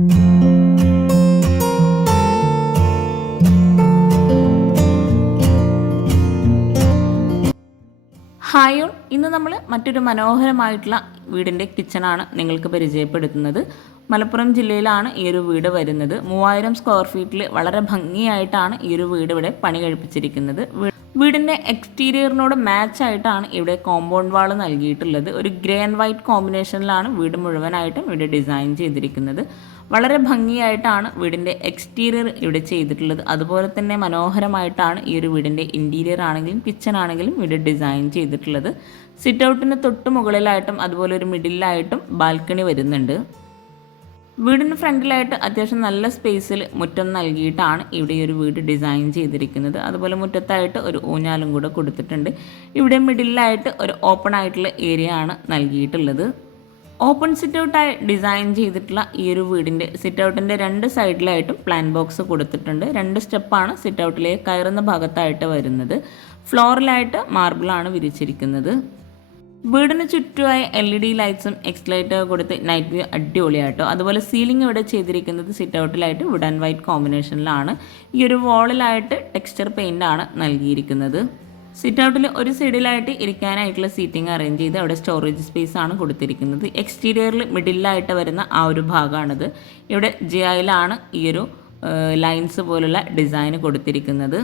Hi ഇന്ന് നമ്മൾ മറ്റൊരു മനോഹരമായിട്ടുള്ള വീടിന്റെ കിച്ചണാണ് നിങ്ങൾക്ക് പരിചയപ്പെടുത്തുന്നത്. മലപ്പുറം ജില്ലയിലാണ് ഈ ഒരു വീട് വരുന്നത്. മൂവായിരം സ്ക്വയർ ഫീറ്റിൽ വളരെ ഭംഗിയായിട്ടാണ് ഈ ഒരു വീട് ഇവിടെ പണി കഴിപ്പിച്ചിരിക്കുന്നത് വീടിന്റെ എക്സ്റ്റീരിയറിനോട് മാച്ച് ആയിട്ടാണ് ഇവിടെ കോമ്പൗണ്ട് വാൾ നൽകിയിട്ടുള്ളത്. ഒരു ഗ്രേ ആൻഡ് വൈറ്റ് കോമ്പിനേഷനിലാണ് വീട് മുഴുവനായിട്ടും ഇവിടെ ഡിസൈൻ ചെയ്തിരിക്കുന്നത്. വളരെ ഭംഗിയായിട്ടാണ് വീടിന്റെ എക്സ്റ്റീരിയർ ഇവിടെ ചെയ്തിട്ടുള്ളത്. അതുപോലെ തന്നെ മനോഹരമായിട്ടാണ് ഈ ഒരു വീടിന്റെ ഇന്റീരിയർ ആണെങ്കിലും കിച്ചൺ ആണെങ്കിലും ഇവിടെ ഡിസൈൻ ചെയ്തിട്ടുള്ളത്. സിറ്റ് ഔട്ടിന് തൊട്ട് മുകളിലായിട്ടും അതുപോലെ ഒരു മിഡിലായിട്ടും ബാൽക്കണി വരുന്നുണ്ട്. വീടിന് ഫ്രണ്ടിലായിട്ട് അത്യാവശ്യം നല്ല സ്പേസിൽ മുറ്റം നൽകിയിട്ടാണ് ഇവിടെ ഒരു വീട് ഡിസൈൻ ചെയ്തിരിക്കുന്നത്. അതുപോലെ മുറ്റത്തായിട്ട് ഒരു ഊഞ്ഞാലും കൂടെ കൊടുത്തിട്ടുണ്ട്. ഇവിടെ മിഡിലായിട്ട് ഒരു ഓപ്പൺ ആയിട്ടുള്ള ഏരിയ ആണ് നൽകിയിട്ടുള്ളത്. ഓപ്പൺ സിറ്റ് ഔട്ടായി ഡിസൈൻ ചെയ്തിട്ടുള്ള ഈ ഒരു വീടിന്റെ സിറ്റ് ഔട്ടിന്റെ രണ്ട് സൈഡിലായിട്ടും പ്ലാൻ ബോക്സ് കൊടുത്തിട്ടുണ്ട്. രണ്ട് സ്റ്റെപ്പാണ് സിറ്റ് കയറുന്ന ഭാഗത്തായിട്ട് വരുന്നത്. ഫ്ലോറിലായിട്ട് മാർബിളാണ് വിരിച്ചിരിക്കുന്നത്. വീടിന് ചുറ്റുമായി എൽ ഇ ഡി ലൈറ്റ്സും എക്സ് ലൈറ്റ് കൊടുത്ത് നൈറ്റ് വ്യൂ അടിപൊളിയായിട്ടോ അതുപോലെ സീലിംഗ് ഇവിടെ ചെയ്തിരിക്കുന്നത് സിറ്റ് ഔട്ടിലായിട്ട് വുഡ് ആൻഡ് വൈറ്റ് കോമ്പിനേഷനിലാണ്. ഈ ഒരു വോളിലായിട്ട് ടെക്സ്ചർ പെയിന്റാണ് നൽകിയിരിക്കുന്നത്. സിറ്റ് ഔട്ടിൽ ഒരു സൈഡിലായിട്ട് ഇരിക്കാനായിട്ടുള്ള സീറ്റിംഗ് അറേഞ്ച് ചെയ്ത് അവിടെ സ്റ്റോറേജ് സ്പേസ് ആണ് കൊടുത്തിരിക്കുന്നത്. എക്സ്റ്റീരിയറിൽ മിഡിലായിട്ട് വരുന്ന ആ ഒരു ഭാഗമാണിത്. ഇവിടെ ജി ഐയിലാണ് ഈ ഒരു ലൈൻസ് പോലുള്ള ഡിസൈൻ കൊടുത്തിരിക്കുന്നത്.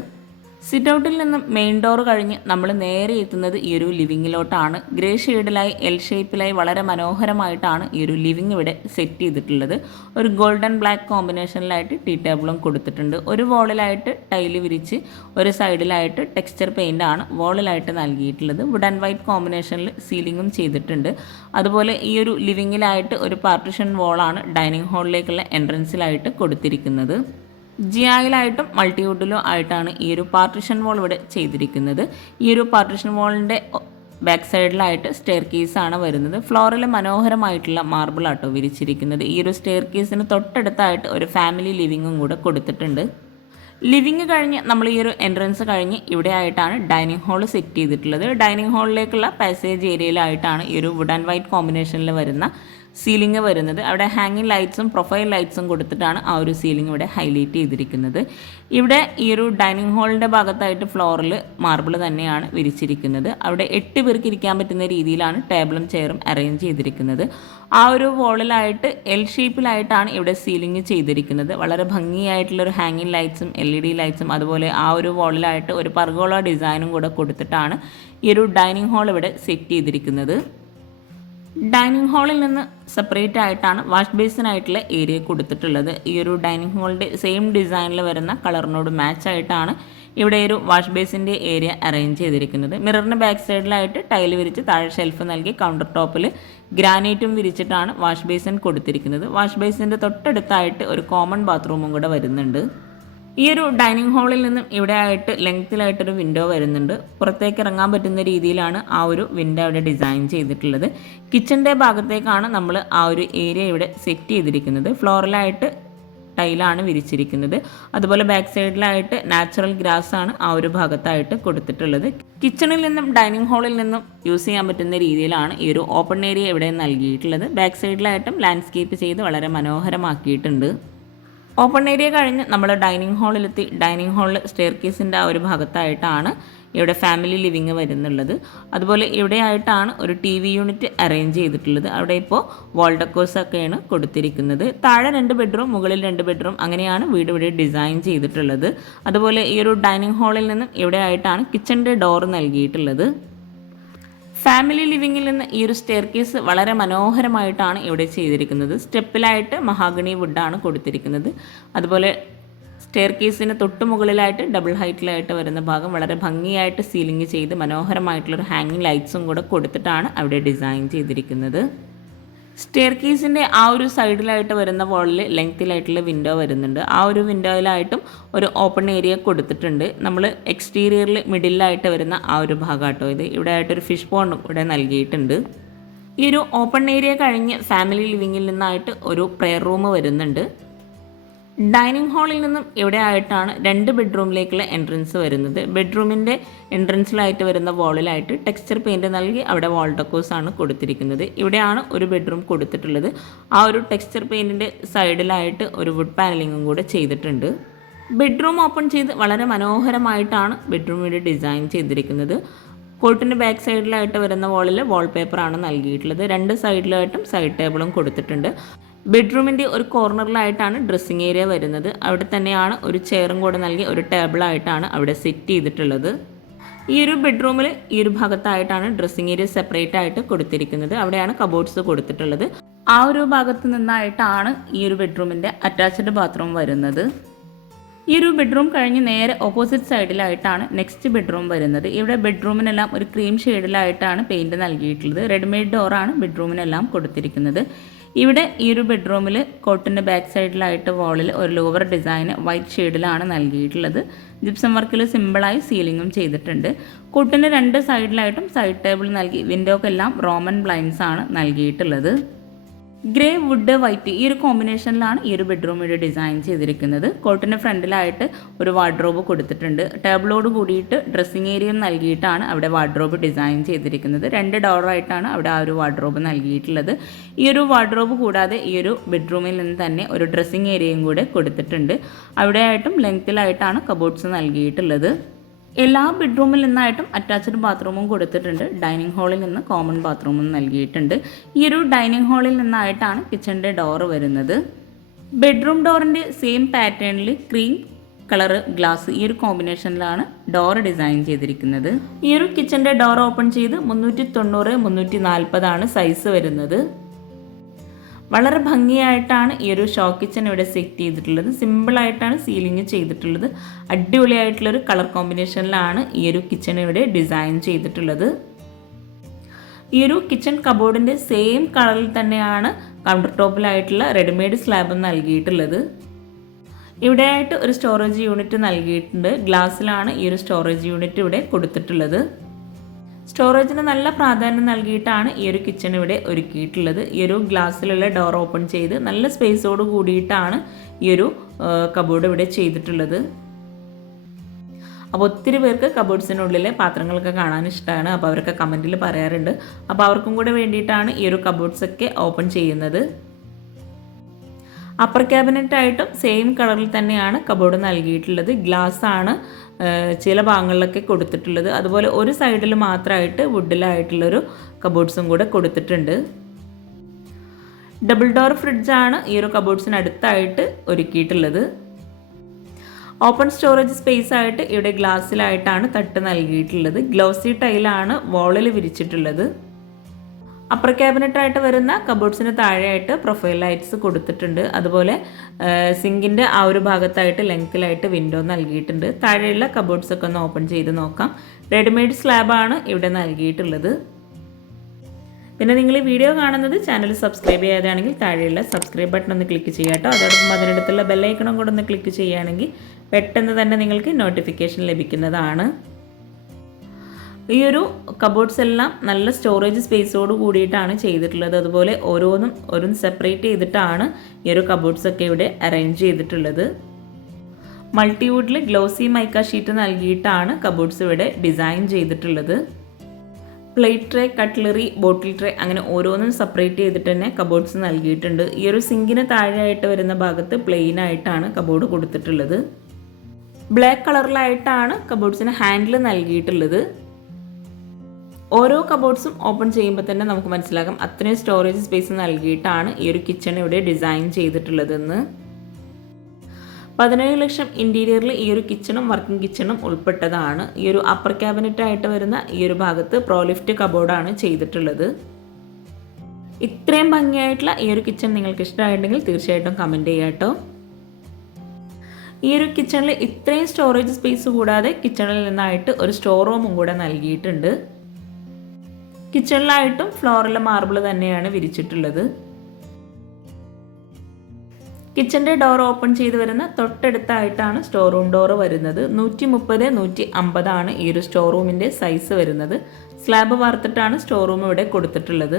സിറ്റ് ഔട്ടിൽ നിന്നും മെയിൻ ഡോർ കഴിഞ്ഞ് നമ്മൾ നേരെ എത്തുന്നത് ഈ ഒരു ലിവിങ്ങിലോട്ടാണ്. ഗ്രേ ഷെയ്ഡിലായി എൽ ഷേപ്പിലായി വളരെ മനോഹരമായിട്ടാണ് ഈ ഒരു ലിവിങ് ഇവിടെ സെറ്റ് ചെയ്തിട്ടുള്ളത്. ഒരു ഗോൾഡൻ ബ്ലാക്ക് കോമ്പിനേഷനിലായിട്ട് ടീ ടേബിളും കൊടുത്തിട്ടുണ്ട്. ഒരു വോളിലായിട്ട് ടൈൽ വിരിച്ച് ഒരു സൈഡിലായിട്ട് ടെക്സ്ചർ പെയിന്റ് ആണ് വോളിലായിട്ട് നൽകിയിട്ടുള്ളത്. വുഡ് ആൻഡ് വൈറ്റ് കോമ്പിനേഷനിൽ സീലിങ്ങും ചെയ്തിട്ടുണ്ട്. അതുപോലെ ഈ ഒരു ലിവിങ്ങിലായിട്ട് ഒരു പാർട്ടിഷൻ വോളാണ് ഡൈനിങ് ഹാളിലേക്കുള്ള എൻട്രൻസിലായിട്ട് കൊടുത്തിരിക്കുന്നത്. ജിയായിലായിട്ടും മൾട്ടിവുഡിലും ആയിട്ടാണ് ഈ ഒരു പാർട്ടിഷൻ വാൾ ഇവിടെ ചെയ്തിരിക്കുന്നത്. ഈ ഒരു പാർട്ടിഷൻ വാളിന്റെ ബാക്ക് സൈഡിലായിട്ട് സ്റ്റെയർ കേസാണ് വരുന്നത്. ഫ്ലോറിൽ മനോഹരമായിട്ടുള്ള മാർബിൾ ആട്ടോ വിരിച്ചിരിക്കുന്നത്. ഈ ഒരു സ്റ്റെയർ കേസിന് തൊട്ടടുത്തായിട്ട് ഒരു ഫാമിലി ലിവിങ്ങും കൂടെ കൊടുത്തിട്ടുണ്ട്. ലിവിങ് കഴിഞ്ഞ് നമ്മൾ ഈ ഒരു എൻട്രൻസ് കഴിഞ്ഞ് ഇവിടെ ആയിട്ടാണ് ഡൈനിങ് ഹാൾ സെറ്റ് ചെയ്തിട്ടുള്ളത്. ഡൈനിങ് ഹാളിലേക്കുള്ള പാസേജ് ഏരിയയിലായിട്ടാണ് ഈ ഒരു വുഡ് ആൻഡ് വൈറ്റ് കോമ്പിനേഷനിൽ വരുന്ന സീലിംഗ് വരുന്നത്. അവിടെ ഹാങ്ങിങ് ലൈറ്റ്സും പ്രൊഫൈൽ ലൈറ്റ്സും കൊടുത്തിട്ടാണ് ആ ഒരു സീലിംഗ് ഇവിടെ ഹൈലൈറ്റ് ചെയ്തിരിക്കുന്നത്. ഇവിടെ ഈ ഒരു ഡൈനിങ് ഹാളിന്റെ ഭാഗത്തായിട്ട് ഫ്ലോറിൽ മാർബിൾ തന്നെയാണ് വിരിച്ചിരിക്കുന്നത്. അവിടെ എട്ട് പേർക്ക് ഇരിക്കാൻ പറ്റുന്ന രീതിയിലാണ് ടേബിളും ചെയറും അറേഞ്ച് ചെയ്തിരിക്കുന്നത്. ആ ഒരു വോളിലായിട്ട് എൽ ഷേപ്പിലായിട്ടാണ് ഇവിടെ സീലിംഗ് ചെയ്തിരിക്കുന്നത്. വളരെ ഭംഗിയായിട്ടുള്ള ഒരു ഹാങ്ങിങ് ലൈറ്റ്സും എൽ ഇ ഡി ലൈറ്റ്സും അതുപോലെ ആ ഒരു വോളിലായിട്ട് ഒരു പർഗോള ഡിസൈനും കൂടെ കൊടുത്തിട്ടാണ് ഈ ഒരു ഡൈനിങ് ഹാൾ ഇവിടെ സെറ്റ് ചെയ്തിരിക്കുന്നത്. ഡൈനിങ് ഹാളിൽ നിന്ന് സെപ്പറേറ്റ് ആയിട്ടാണ് വാഷ് ബേസിനായിട്ടുള്ള ഏരിയ കൊടുത്തിട്ടുള്ളത്. ഈ ഒരു ഡൈനിങ് ഹാളിന്റെ സെയിം ഡിസൈനിൽ വരുന്ന കളറിനോട് മാച്ച് ആയിട്ടാണ് ഇവിടെ ഒരു വാഷ് ബേസിന്റെ ഏരിയ അറേഞ്ച് ചെയ്തിരിക്കുന്നത്. മിററിന് ബാക്ക് സൈഡിലായിട്ട് ടൈൽ വിരിച്ച് താഴെ ഷെൽഫ് നൽകി കൗണ്ടർ ടോപ്പിൽ ഗ്രാനൈറ്റും വിരിച്ചിട്ടാണ് വാഷ് ബേസിൻ കൊടുത്തിരിക്കുന്നത്. വാഷ് ബേസിന്റെ തൊട്ടടുത്തായിട്ട് ഒരു കോമൺ ബാത്റൂമും കൂടെ വരുന്നുണ്ട്. ഈ ഒരു ഡൈനിങ് ഹാളിൽ നിന്നും ഇവിടെ ആയിട്ട് ലെങ്ത്തിലായിട്ടൊരു വിൻഡോ വരുന്നുണ്ട്. പുറത്തേക്ക് ഇറങ്ങാൻ പറ്റുന്ന രീതിയിലാണ് ആ ഒരു വിൻഡോ അവിടെ ഡിസൈൻ ചെയ്തിട്ടുള്ളത്. കിച്ചന്റെ ഭാഗത്തേക്കാണ് നമ്മൾ ആ ഒരു ഏരിയ ഇവിടെ സെറ്റ് ചെയ്തിരിക്കുന്നത്. ഫ്ലോറിലായിട്ട് ടൈലാണ് വിരിച്ചിരിക്കുന്നത്. അതുപോലെ ബാക്ക് സൈഡിലായിട്ട് നാച്ചുറൽ ഗ്രാസ് ആണ് ആ ഒരു ഭാഗത്തായിട്ട് കൊടുത്തിട്ടുള്ളത്. കിച്ചണിൽ നിന്നും ഡൈനിങ് ഹാളിൽ നിന്നും യൂസ് ചെയ്യാൻ പറ്റുന്ന രീതിയിലാണ് ഈ ഒരു ഓപ്പൺ ഏരിയ ഇവിടെ നൽകിയിട്ടുള്ളത്. ബാക്ക് സൈഡിലായിട്ടും ലാൻഡ്സ്കേപ്പ് ചെയ്ത് വളരെ മനോഹരമാക്കിയിട്ടുണ്ട്. ഓപ്പൺ ഏരിയ കഴിഞ്ഞ് നമ്മൾ ഡൈനിങ് ഹാളിലെത്തി. ഡൈനിങ് ഹാളിൽ സ്റ്റെയർ കേസിന്റെ ആ ഒരു ഭാഗത്തായിട്ടാണ് ഇവിടെ ഫാമിലി ലിവിങ് വരുന്നുള്ളത്. അതുപോലെ ഇവിടെ ആയിട്ടാണ് ഒരു ടി വി യൂണിറ്റ് അറേഞ്ച് ചെയ്തിട്ടുള്ളത്. അവിടെ ഇപ്പോൾ വാൾ ഡെക്കോസ് ഒക്കെയാണ് കൊടുത്തിരിക്കുന്നത്. താഴെ രണ്ട് ബെഡ്റൂം മുകളിൽ രണ്ട് ബെഡ്റൂം അങ്ങനെയാണ് വീട് ഇവിടെ ഡിസൈൻ ചെയ്തിട്ടുള്ളത്. അതുപോലെ ഈ ഒരു ഡൈനിങ് ഹാളിൽ നിന്നും ഇവിടെ ആയിട്ടാണ് കിച്ചന്റെ ഡോർ നൽകിയിട്ടുള്ളത്. ഫാമിലി ലിവിങ്ങിൽ നിന്ന് ഈ ഒരു സ്റ്റെയർ കേസ് വളരെ മനോഹരമായിട്ടാണ് ഇവിടെ ചെയ്തിരിക്കുന്നത്. സ്റ്റെപ്പിലായിട്ട് മഹാഗണി വുഡാണ് കൊടുത്തിരിക്കുന്നത്. അതുപോലെ സ്റ്റെയർ കേസിന് തൊട്ട് മുകളിലായിട്ട് ഡബിൾ ഹൈറ്റിലായിട്ട് വരുന്ന ഭാഗം വളരെ ഭംഗിയായിട്ട് സീലിംഗ് ചെയ്ത് മനോഹരമായിട്ടുള്ളൊരു ഹാങ്ങിങ് ലൈറ്റ്സും കൂടെ കൊടുത്തിട്ടാണ് അവിടെ ഡിസൈൻ ചെയ്തിരിക്കുന്നത്. സ്റ്റെയർ കേസിന്റെ ആ ഒരു സൈഡിലായിട്ട് വരുന്ന വാളിൽ ലെങ്ത്തിലായിട്ടുള്ള വിൻഡോ വരുന്നുണ്ട്. ആ ഒരു വിൻഡോയിലായിട്ടും ഒരു ഓപ്പൺ ഏരിയ കൊടുത്തിട്ടുണ്ട്. നമ്മൾ എക്സ്റ്റീരിയറിൽ മിഡിലായിട്ട് വരുന്ന ആ ഒരു ഭാഗമാട്ടോ ഇത്. ഇവിടെ ആയിട്ടൊരു ഫിഷ് പോണ്ടും ഇവിടെ നൽകിയിട്ടുണ്ട്. ഈ ഒരു ഓപ്പൺ ഏരിയ കഴിഞ്ഞ് ഫാമിലി ലിവിങ്ങിൽ നിന്നായിട്ട് ഒരു പ്രെയർ റൂം വരുന്നുണ്ട്. ഡൈനിങ് ഹാളിൽ നിന്നും ഇവിടെ ആയിട്ടാണ് രണ്ട് ബെഡ്റൂമിലേക്കുള്ള എൻട്രൻസ് വരുന്നത്. ബെഡ്റൂമിന്റെ എൻട്രൻസിലായിട്ട് വരുന്ന വാളിലായിട്ട് ടെക്സ്ചർ പെയിന്റ് നൽകി അവിടെ വാൾ ഡെക്കോസാണ് കൊടുത്തിരിക്കുന്നത്. ഇവിടെയാണ് ഒരു ബെഡ്റൂം കൊടുത്തിട്ടുള്ളത്. ആ ഒരു ടെക്സ്ചർ പെയിന്റിന്റെ സൈഡിലായിട്ട് ഒരു വുഡ് പാനലിങ്ങും കൂടെ ചെയ്തിട്ടുണ്ട്. ബെഡ്റൂം ഓപ്പൺ ചെയ്ത് വളരെ മനോഹരമായിട്ടാണ് ബെഡ്റൂമിന്റെ ഡിസൈൻ ചെയ്തിരിക്കുന്നത്. കോട്ടിന്റെ ബാക്ക് സൈഡിലായിട്ട് വരുന്ന വാളിൽ വാൾപേപ്പറാണ് നൽകിയിട്ടുള്ളത്. രണ്ട് സൈഡിലായിട്ടും സൈഡ് ടേബിളും കൊടുത്തിട്ടുണ്ട്. ബെഡ്റൂമിന്റെ ഒരു കോർണറിലായിട്ടാണ് ഡ്രസ്സിങ് ഏരിയ വരുന്നത്. അവിടെ തന്നെയാണ് ഒരു ചെയറും കൂടെ നൽകി ഒരു ടേബിളായിട്ടാണ് അവിടെ സെറ്റ് ചെയ്തിട്ടുള്ളത്. ഈ ഒരു ബെഡ്റൂമിൽ ഈ ഒരു ഭാഗത്തായിട്ടാണ് ഡ്രസ്സിങ് ഏരിയ സെപ്പറേറ്റ് ആയിട്ട് കൊടുത്തിരിക്കുന്നത്. അവിടെയാണ് കബോർഡ്സ് കൊടുത്തിട്ടുള്ളത്. ആ ഒരു ഭാഗത്ത് നിന്നായിട്ടാണ് ഈ ഒരു ബെഡ്റൂമിന്റെ അറ്റാച്ച്ഡ് ബാത്റൂം വരുന്നത്. ഈ ഒരു ബെഡ്റൂം കഴിഞ്ഞ് നേരെ ഓപ്പോസിറ്റ് സൈഡിലായിട്ടാണ് നെക്സ്റ്റ് ബെഡ്റൂം വരുന്നത്. ഇവിടെ ബെഡ്റൂമിനെല്ലാം ഒരു ക്രീം ഷെയ്ഡിലായിട്ടാണ് പെയിന്റ് നൽകിയിട്ടുള്ളത്. റെഡിമെയ്ഡ് ഡോറാണ് ബെഡ്റൂമിനെല്ലാം കൊടുത്തിരിക്കുന്നത്. ഇവിടെ ഈ ഒരു ബെഡ്റൂമിൽ കോട്ടിന്റെ ബാക്ക് സൈഡിലായിട്ട് വാളിൽ ഒരു ലോവർ ഡിസൈൻ വൈറ്റ് ഷെയ്ഡിലാണ് നൽകിയിട്ടുള്ളത്. ജിപ്സം വർക്കിൽ സിമ്പിളായി സീലിങ്ങും ചെയ്തിട്ടുണ്ട്. കോട്ടിന്റെ രണ്ട് സൈഡിലായിട്ടും സൈഡ് ടേബിൾ നൽകി വിൻഡോക്കെല്ലാം റോമൻ ബ്ലൈൻഡ്സ് ആണ് നൽകിയിട്ടുള്ളത്. ഗ്രേ വുഡ് വൈറ്റ് ഈ ഒരു കോമ്പിനേഷനിലാണ് ഈ ഒരു ബെഡ്റൂം ഇവിടെ ഡിസൈൻ ചെയ്തിരിക്കുന്നത്. കോട്ടിന്റെ ഫ്രണ്ടിലായിട്ട് ഒരു വാർഡ്രോബ് കൊടുത്തിട്ടുണ്ട്. ടേബിളോട് കൂടിയിട്ട് ഡ്രസ്സിങ് ഏരിയ നൽകിയിട്ടാണ് അവിടെ വാർഡ്രോബ് ഡിസൈൻ ചെയ്തിരിക്കുന്നത്. രണ്ട് ഡോറായിട്ടാണ് അവിടെ ആ ഒരു വാർഡ്രോബ് നൽകിയിട്ടുള്ളത്. ഈ ഒരു വാർഡ്രോബ് കൂടാതെ ഈ ഒരു ബെഡ്റൂമിൽ നിന്ന് തന്നെ ഒരു ഡ്രസ്സിങ് ഏരിയയും കൂടെ കൊടുത്തിട്ടുണ്ട്. അവിടെയായിട്ടും ലെങ്ത്തിലായിട്ടാണ് കബോർഡ്സ് നൽകിയിട്ടുള്ളത്. എല്ലാ ബെഡ്റൂമിൽ നിന്നായിട്ടും അറ്റാച്ച്ഡ് ബാത്റൂമും കൊടുത്തിട്ടുണ്ട്. ഡൈനിങ് ഹാളിൽ നിന്ന് കോമൺ ബാത്റൂമും നൽകിയിട്ടുണ്ട്. ഈ ഒരു ഡൈനിങ് ഹാളിൽ നിന്നായിട്ടാണ് കിച്ചണിന്റെ ഡോറ് വരുന്നത്. ബെഡ്റൂം ഡോറിന്റെ സെയിം പാറ്റേണിൽ ക്രീം കളർ ഗ്ലാസ് ഈ ഒരു കോമ്പിനേഷനിലാണ് ഡോർ ഡിസൈൻ ചെയ്തിരിക്കുന്നത്. ഈ ഒരു കിച്ചന്റെ ഡോർ ഓപ്പൺ ചെയ്ത് മുന്നൂറ്റി തൊണ്ണൂറ് മുന്നൂറ്റി നാൽപ്പതാണ് സൈസ് വരുന്നത്. വളരെ ഭംഗിയായിട്ടാണ് ഈ ഒരു ഷോ കിച്ചൺ ഇവിടെ സെറ്റ് ചെയ്തിട്ടുള്ളത്. സിമ്പിളായിട്ടാണ് സീലിംഗ് ചെയ്തിട്ടുള്ളത്. അടിപൊളിയായിട്ടുള്ളൊരു കളർ കോമ്പിനേഷനിലാണ് ഈ ഒരു കിച്ചൺ ഇവിടെ ഡിസൈൻ ചെയ്തിട്ടുള്ളത്. ഈ ഒരു കിച്ചൺ കബോർഡിന്റെ സെയിം കളറിൽ തന്നെയാണ് കൗണ്ടർ ടോപ്പിലായിട്ടുള്ള റെഡിമെയ്ഡ് സ്ലാബ് നൽകിയിട്ടുള്ളത്. ഇവിടെയായിട്ട് ഒരു സ്റ്റോറേജ് യൂണിറ്റ് നൽകിയിട്ടുണ്ട്. ഗ്ലാസ്സിലാണ് ഈ ഒരു സ്റ്റോറേജ് യൂണിറ്റ് ഇവിടെ കൊടുത്തിട്ടുള്ളത്. സ്റ്റോറേജിന് നല്ല പ്രാധാന്യം നൽകിയിട്ടാണ് ഈ ഒരു കിച്ചൺ ഇവിടെ ഒരുക്കിയിട്ടുള്ളത്. ഈ ഒരു ഗ്ലാസ്സിലുള്ള ഡോർ ഓപ്പൺ ചെയ്ത് നല്ല സ്പേസോട് കൂടിയിട്ടാണ് ഈ ഒരു കബോർഡ് ഇവിടെ ചെയ്തിട്ടുള്ളത്. അപ്പോൾ ഒത്തിരി പേർക്ക് കബോർഡ്സിനുള്ളിലെ പാത്രങ്ങളൊക്കെ കാണാൻ ഇഷ്ടമാണ് അപ്പോൾ അവരൊക്കെ കമന്റിൽ പറയാറുണ്ട്. അപ്പോൾ അവർക്കും കൂടെ വേണ്ടിയിട്ടാണ് ഈ ഒരു കബോർഡ്സൊക്കെ ഓപ്പൺ ചെയ്യുന്നത്. അപ്പർ ക്യാബിനറ്റ് ആയിട്ടും സെയിം കളറിൽ തന്നെയാണ് കബോർഡ് നൽകിയിട്ടുള്ളത്. ഗ്ലാസ് ആണ്. ചില ഭാഗങ്ങളിലൊക്കെ കൊടുത്തിട്ടുള്ളത്. അതുപോലെ ഒരു സൈഡിൽ മാത്രമായിട്ട് വുഡിലായിട്ടുള്ളൊരു കബോർഡ്സും കൂടെ കൊടുത്തിട്ടുണ്ട്. ഡബിൾ ഡോർ ഫ്രിഡ്ജാണ് ഈ ഒരു കബോർഡ്സിന് അടുത്തായിട്ട് ഒരുക്കിയിട്ടുള്ളത്. ഓപ്പൺ സ്റ്റോറേജ് സ്പേസ് ആയിട്ട് ഇവിടെ ഗ്ലാസ്സിലായിട്ടാണ് തട്ട് നൽകിയിട്ടുള്ളത്. ഗ്ലോസി ടൈലാണ് വോളിൽ വിരിച്ചിട്ടുള്ളത്. അപ്പർ ക്യാബിനറ്റ് ആയിട്ട് വരുന്ന കബോർഡ്സിന് താഴെയായിട്ട് പ്രൊഫൈൽ ലൈറ്റ്സ് കൊടുത്തിട്ടുണ്ട്. അതുപോലെ സിങ്കിന്റെ ആ ഒരു ഭാഗത്തായിട്ട് ലെങ്ത്തിലായിട്ട് വിൻഡോ നൽകിയിട്ടുണ്ട്. താഴെയുള്ള കബോർഡ്സ് ഒക്കെ ഒന്ന് ഓപ്പൺ ചെയ്ത് നോക്കാം. റെഡിമെയ്ഡ് സ്ലാബാണ് ഇവിടെ നൽകിയിട്ടുള്ളത്. പിന്നെ നിങ്ങൾ ഈ വീഡിയോ കാണുന്നത് ചാനൽ സബ്സ്ക്രൈബ് ചെയ്യാതെയാണെങ്കിൽ താഴെയുള്ള സബ്സ്ക്രൈബ് ബട്ടൺ ഒന്ന് ക്ലിക്ക് ചെയ്യാം കേട്ടോ. അതോടൊപ്പം അതിനടുത്തുള്ള ബെല്ലൈക്കണം കൂടെ ഒന്ന് ക്ലിക്ക് ചെയ്യുകയാണെങ്കിൽ പെട്ടെന്ന് തന്നെ നിങ്ങൾക്ക് നോട്ടിഫിക്കേഷൻ ലഭിക്കുന്നതാണ്. ഈ ഒരു കബോർഡ്സ് എല്ലാം നല്ല സ്റ്റോറേജ് സ്പേസോട് കൂടിയിട്ടാണ് ചെയ്തിട്ടുള്ളത്. അതുപോലെ ഓരോന്നും ഓരോന്ന് സെപ്പറേറ്റ് ചെയ്തിട്ടാണ് ഈ ഒരു കബോർഡ്സ് ഒക്കെ ഇവിടെ അറേഞ്ച് ചെയ്തിട്ടുള്ളത്. മൾട്ടിവുഡിൽ ഗ്ലോസി മൈക്ക ഷീറ്റ് നൽകിയിട്ടാണ് കബോർഡ്സ് ഇവിടെ ഡിസൈൻ ചെയ്തിട്ടുള്ളത്. Plate tray cutlery bottle tray അങ്ങനെ ഓരോന്നും സെപ്പറേറ്റ് ചെയ്തിട്ട് തന്നെ കബോർഡ്സ് നൽകിയിട്ടുണ്ട്. ഈ ഒരു സിങ്കിന് താഴെയായിട്ട് വരുന്ന ഭാഗത്ത് പ്ലെയിൻ ആയിട്ടാണ് കബോർഡ് കൊടുത്തിട്ടുള്ളത്. ബ്ലാക്ക് കളറിലായിട്ടാണ് കബോർഡ്സിന് ഹാൻഡിൽ നൽകിയിട്ടുള്ളത്. ഓരോ കബോർഡ്സും ഓപ്പൺ ചെയ്യുമ്പോൾ തന്നെ നമുക്ക് മനസ്സിലാക്കാം അത്രയും സ്റ്റോറേജ് സ്പേസ് നൽകിയിട്ടാണ് ഈ ഒരു കിച്ചൺ ഇവിടെ ഡിസൈൻ ചെയ്തിട്ടുള്ളതെന്ന്. പതിനേഴ് ലക്ഷം ഇന്റീരിയറിൽ ഈ ഒരു കിച്ചണും വർക്കിംഗ് കിച്ചണും ഉൾപ്പെട്ടതാണ്. ഈ ഒരു അപ്പർ ക്യാബിനറ്റ് ആയിട്ട് വരുന്ന ഈ ഒരു ഭാഗത്ത് പ്രോലിഫ്റ്റ് കബോർഡാണ് ചെയ്തിട്ടുള്ളത്. ഇത്രയും ഭംഗിയായിട്ടുള്ള ഈ ഒരു കിച്ചൺ നിങ്ങൾക്ക് ഇഷ്ടമായിട്ടുണ്ടെങ്കിൽ തീർച്ചയായിട്ടും കമന്റ് ചെയ്യാട്ടോ ഈ ഒരു കിച്ചണിൽ ഇത്രയും സ്റ്റോറേജ് സ്പേസ് കൂടാതെ കിച്ചണിൽ നിന്നായിട്ട് ഒരു സ്റ്റോർ റൂമും കൂടെ നൽകിയിട്ടുണ്ട്. കിച്ചണിലായിട്ടും ഫ്ലോറിലെ മാർബിൾ തന്നെയാണ് വിരിച്ചിട്ടുള്ളത്. കിച്ചന്റെ ഡോർ ഓപ്പൺ ചെയ്ത് വരുന്ന തൊട്ടടുത്തായിട്ടാണ് സ്റ്റോർ റൂം ഡോർ വരുന്നത്. നൂറ്റി മുപ്പത് നൂറ്റി അമ്പതാണ് ഈ ഒരു സ്റ്റോർ റൂമിന്റെ സൈസ് വരുന്നത്. സ്ലാബ് വാർത്തിട്ടാണ് സ്റ്റോർ റൂം ഇവിടെ കൊടുത്തിട്ടുള്ളത്.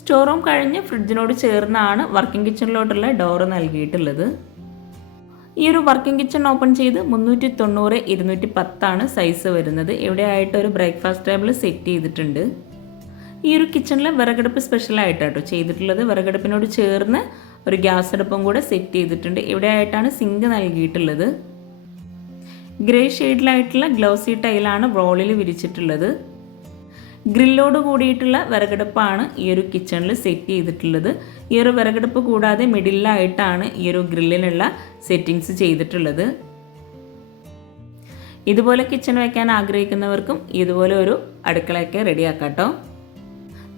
സ്റ്റോർ റൂം കഴിഞ്ഞ് ഫ്രിഡ്ജിനോട് ചേർന്നാണ് വർക്കിംഗ് കിച്ചണിലോട്ടുള്ള ഡോറ് നൽകിയിട്ടുള്ളത്. ഈ ഒരു വർക്കിംഗ് കിച്ചൺ ഓപ്പൺ ചെയ്ത് മുന്നൂറ്റി തൊണ്ണൂറ് ഇരുന്നൂറ്റി പത്താണ് സൈസ് വരുന്നത്. ഇവിടെയായിട്ട് ഒരു ബ്രേക്ക്ഫാസ്റ്റ് ടേബിൾ സെറ്റ് ചെയ്തിട്ടുണ്ട്. ഈ ഒരു കിച്ചണിൽ വിറകടുപ്പ് സ്പെഷ്യലായിട്ടാട്ടോ ചെയ്തിട്ടുള്ളത്. വിറകടുപ്പിനോട് ചേർന്ന് ഒരു ഗ്യാസ് അടുപ്പും കൂടെ സെറ്റ് ചെയ്തിട്ടുണ്ട്. ഇവിടെയായിട്ടാണ് സിങ്ക് നൽകിയിട്ടുള്ളത്? ഗ്രേ ഷെയ്ഡിലായിട്ടുള്ള ഗ്ലൗസി ടൈലാണ് റോളിൽ വിരിച്ചിട്ടുള്ളത്. ഗ്രില്ലോട് കൂടിയിട്ടുള്ള വിറകടുപ്പാണ് ഈ ഒരു കിച്ചണിൽ സെറ്റ് ചെയ്തിട്ടുള്ളത്. ഈ ഒരു വിറകടുപ്പ് കൂടാതെ മിഡിലായിട്ടാണ് ഈ ഒരു ഗ്രില്ലിനുള്ള സെറ്റിങ്സ് ചെയ്തിട്ടുള്ളത്. ഇതുപോലെ കിച്ചൺ വയ്ക്കാൻ ആഗ്രഹിക്കുന്നവർക്കും ഇതുപോലെ ഒരു അടുക്കളയൊക്കെ റെഡിയാക്കാം കേട്ടോ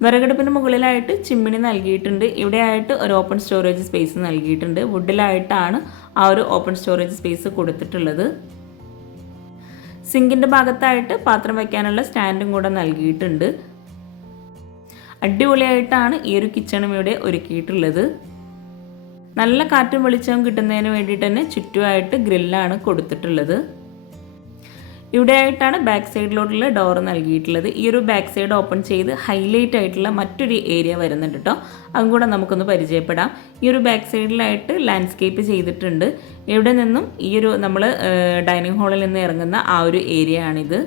വിറകടുപ്പിന് മുകളിലായിട്ട് ചിമ്മിണി നൽകിയിട്ടുണ്ട്. ഇവിടെയായിട്ട് ഒരു ഓപ്പൺ സ്റ്റോറേജ് സ്പേസ് നൽകിയിട്ടുണ്ട്. വുഡിലായിട്ടാണ് ആ ഒരു ഓപ്പൺ സ്റ്റോറേജ് സ്പേസ് കൊടുത്തിട്ടുള്ളത്. സിങ്കിന്റെ ഭാഗത്തായിട്ട് പാത്രം വയ്ക്കാനുള്ള സ്റ്റാൻഡും കൂടെ നൽകിയിട്ടുണ്ട്. അടിപൊളിയായിട്ടാണ് ഈ ഒരു കിച്ചണും ഇവിടെ ഒരുക്കിയിട്ടുള്ളത്. നല്ല കാറ്റും വെളിച്ചവും കിട്ടുന്നതിന് വേണ്ടിയിട്ട് തന്നെ ചുറ്റുമായിട്ട് ഗ്രില്ലാണ് കൊടുത്തിട്ടുള്ളത്. ഇവിടെ ആയിട്ടാണ് ബാക്ക് സൈഡിലോട്ടുള്ള ഡോർ നൽകിയിട്ടുള്ളത്. ഈ ഒരു ബാക്ക് സൈഡ് ഓപ്പൺ ചെയ്ത് ഹൈലൈറ്റ് ആയിട്ടുള്ള മറ്റൊരു ഏരിയ വരുന്നുണ്ട് കേട്ടോ. അതും കൂടെ നമുക്കൊന്ന് പരിചയപ്പെടാം. ഈ ഒരു ബാക്ക് സൈഡിലായിട്ട് ലാൻഡ്സ്കേപ്പ് ചെയ്തിട്ടുണ്ട്. ഇവിടെ നിന്നും ഈ ഒരു നമ്മൾ ഡൈനിങ് ഹാളിൽ നിന്ന് ഇറങ്ങുന്ന ആ ഒരു ഏരിയ ആണിത്.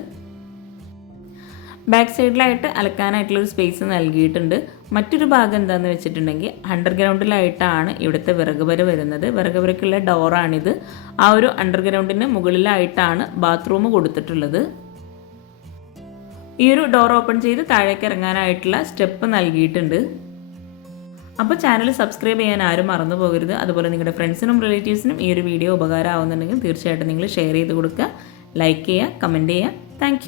ബാക്ക് സൈഡിലായിട്ട് അലക്കാനായിട്ടുള്ളൊരു സ്പേസ് നൽകിയിട്ടുണ്ട്. മറ്റൊരു ഭാഗം എന്താണെന്ന് വെച്ചിട്ടുണ്ടെങ്കിൽ അണ്ടർഗ്രൗണ്ടിലായിട്ടാണ് ഇവിടുത്തെ വിറകുപര വരുന്നത്. വിറകുപരക്കുള്ള ഡോറാണിത് ആ ഒരു അണ്ടർഗ്രൗണ്ടിന് മുകളിലായിട്ടാണ് ബാത്റൂം കൊടുത്തിട്ടുള്ളത്. ഈ ഒരു ഡോർ ഓപ്പൺ ചെയ്ത് താഴേക്ക് ഇറങ്ങാനായിട്ടുള്ള സ്റ്റെപ്പ് നൽകിയിട്ടുണ്ട്. അപ്പോൾ ചാനൽ സബ്സ്ക്രൈബ് ചെയ്യാൻ ആരും മറന്നു പോകരുത്. അതുപോലെ നിങ്ങളുടെ ഫ്രണ്ട്സിനും റിലേറ്റീവ്സിനും ഈ ഒരു വീഡിയോ ഉപകാരമാവുന്നുണ്ടെങ്കിൽ തീർച്ചയായിട്ടും നിങ്ങൾ ഷെയർ ചെയ്ത് കൊടുക്കുക. ലൈക്ക് ചെയ്യുക കമന്റ് ചെയ്യുക. താങ്ക്